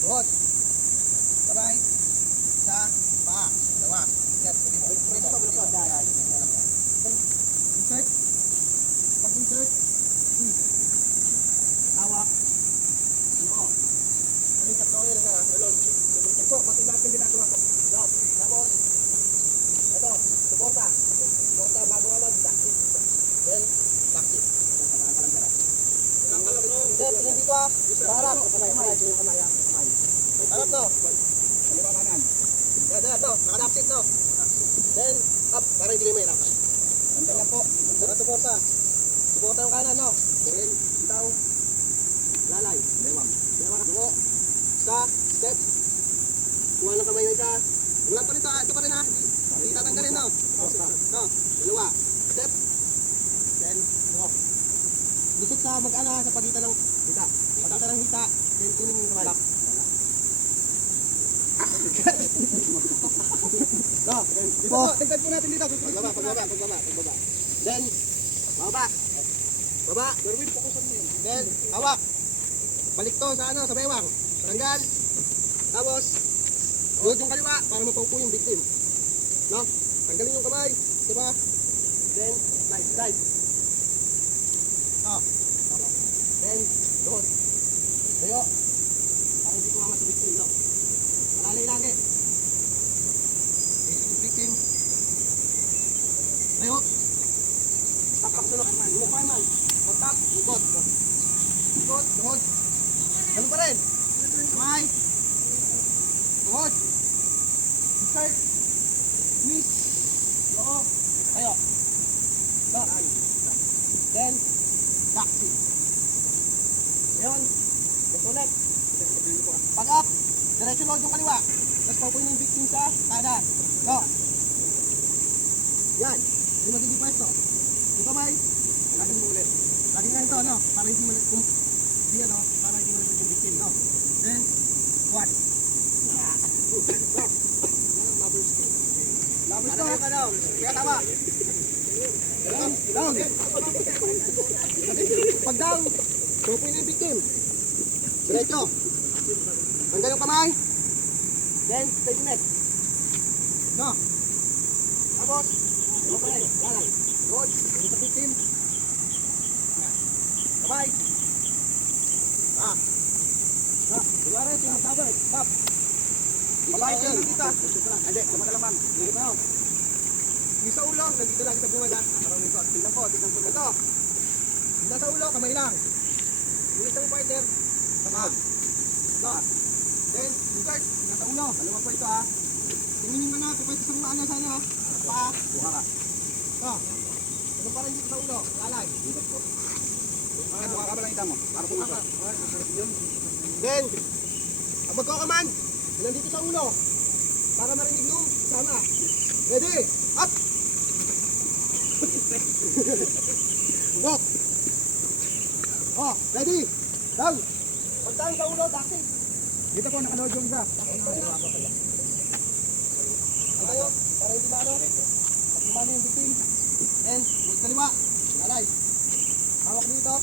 Buhot. Kamay. Sa paa. Dalawa. Insert. Pag-insert. Hawak. Ano? Balikat ko yun na. Balikat ko. Matilatin din ginagawa ko. Tapos. Ito. Suporta. Suporta bago ka mag-taxi. Then, taxi. Tingin dito ah. Harap. Harap to. Kaliwa kanan. Ito. Nakadapsit to. Then, up. Para hindi kayo mahirapan. Andun lang po. Para suporta. Suporta yung kanan, no? Then, bitaw. Lalay. Lewang. Dugo. Isa. Step. Kuha ng kamay na isa. Ulan pa rin to. Ito pa rin ha. Hindi tatanggalin, no? No. Dalawa. Step. Then, walk. Lusot sa mag-ana sa pagitan ng hita. Pagitan ng hita. Then, kunin yung kamay. No. Dito po. Tignan po natin dito. Pagbaba. Then, baba. Baba. Then, hawak. Balik to sa ano, sa bewang. Tanggal. Tapos, load yung kaliwa para mapaupo yung victim. No? Tanggalin yung kamay. Diba? Then, slide. No. Then, load. Tayo. Para hindi kumama sa victim, no? Malalay lagi. Victim. Tayo. Tapak sunod. Lumukay man. Kontak. Ikot. Tuhod. Ganun pa rin. Kamay. Tuhod. Insert. Squeeze. Loo. Tayo. No. Then, taxi. Ngayon. Ulit. Pag up. Diretso load yung kaliwa. Tapos paupuin yung victim sa kanan. No. Yan. Yung magiging pwesto. Yung kamay. Laging mo ulit. Laging nga ito, no? Para hindi malit yung victim, no? Then, squat. Lover's kick. Kaya tama. Down. Pag down, paupuin yung victim. Diretso. Tanggal yung kamay. Then, straight neck. No. Tapos, okay. Lalay. Good. Yung sa victim. Kamay. Diba rin, sinasabay. Stop. Kamay ka lang dito. Hindi, lumatalamang. Hindi pa yun. Hindi sa ulo. Nandito lang sa bungad ha. Tignan po. Ito. Hindi sa ulo, kamay lang. Yung isang partner. Sama. No. Then, insert. Nasa ulo. Dalawa po ito ha. Tinginin mo na. Kung pwede sa mga ano sana ha. Paa. Buka ka. No. Ano pa rin dito sa ulo? Lalay. Dito po. Buka ka ba lang ita mo? Para pumasok. Then, ang magkakaman. Nandito sa ulo. Para marinig nung sama. Ready? Up! Walk. Oh, ready? Down. Pagtaan sa ulo, taxi. Dito po, nakaload yung isa. Tayo, para hindi ba ano? Pagkumano yung victim. Then, kaliwa. Lalay. Hawak dito.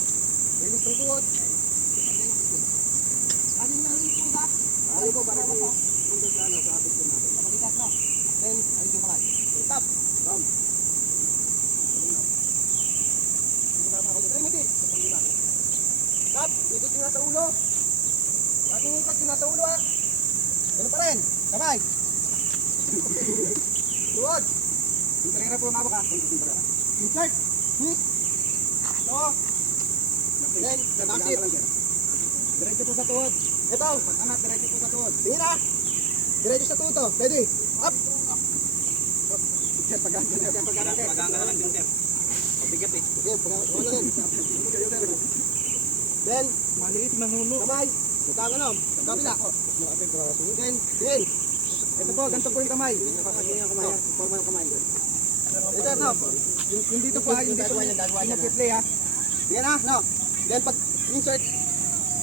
Release ng tuhod. Ano yung narinig tuhod ha? Ayaw po, para hindi mundag sa ano, sa victim natin. Kapalikat no? Then, ayun yung kamay. Stop. Stop. Stop. Ikot yung nasa ulo. Ating ikot yung nasa ulo ha. Ganun pa rin. Kamay. Tuhod. Pintarera po yung mabok ha. Insert. Hit. So. Then, nataksit. Diretso po sa tuhod. Ito. Pag-anat, diretso po sa tuhod. Tingin ha. Diretso sa tuhod to. Ready. Up. Up. Sir, pag-anat. Pag-anat lang din, sir. Mabigat eh. Okay, pag-anat din. Then, maliit manuno. Kamay. Butang ano. Kabila. Then, tingin. Ito po, ganito po yung kamay. Papagin yung kamay. Forma yung kamay. Ito, no. Yung dito po ha. Yung dito yung mag-play ha. Yan ha, no. Then, pag-insert.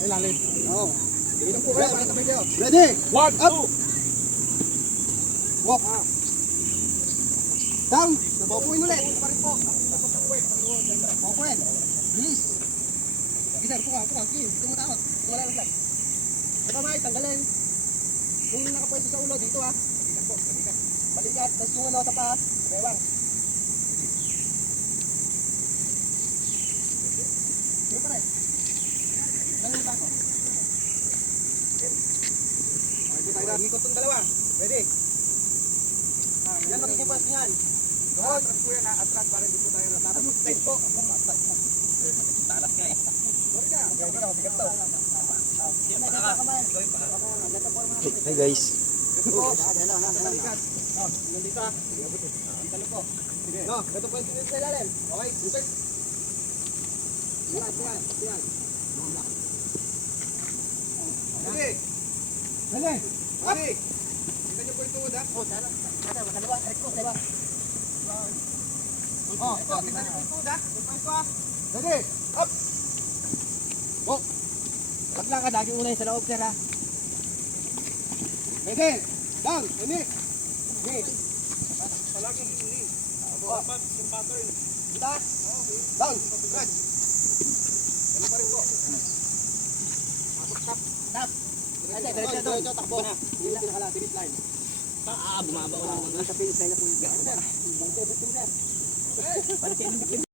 Ilalim. Oo. Dito po kayo, para sabay kayo. Ready? 1, 2. Walk. Down. Paupuin ulit. Pa rin po. Paupuin. Release. Gitar, puka. Sige, ito mo tawag. Wala lang lang. Sa kamay, tanggalin. Kung nakapwesto sa ulo, dito ah. Balikat. Tapos yung ano, tapas. Bewang. Yung pa rin. Ganun ba ako? Okay, tayo na. Ikot itong dalawa. Pwede. Yan magiging pwesto niyan. Atras po yan, atras para hindi po tayo natatapos. Tight po. Talas ka eh. Sorry ka. Pwede ka, mabigat to. Hi guys. Ito po. Balikat. Nandito ah. Ang talo po. No, ito po yung sinil sa ilalim. Okay, insert. Yan. Dali. Dali. Dali. Tingnan niyo po yung tuhod ah. Oh, tara. Kaliwa, rekto, kaliwa. Oh, ito, tingnan niyo po yung tuhod ah. Tingnan ko ah. Dali. Up. Oh. Paglakad lagi una sa loob sir ha. Pwede. Down. Ini. Ini. Palaging ini. Apat yung pattern. Taas. Down. Good. Ano pa rin po? Tap. Diretso, takbo na. Hindi na pinakala, finish line. Bumaba ko lang. Nasa finish line na po yung sir. Palit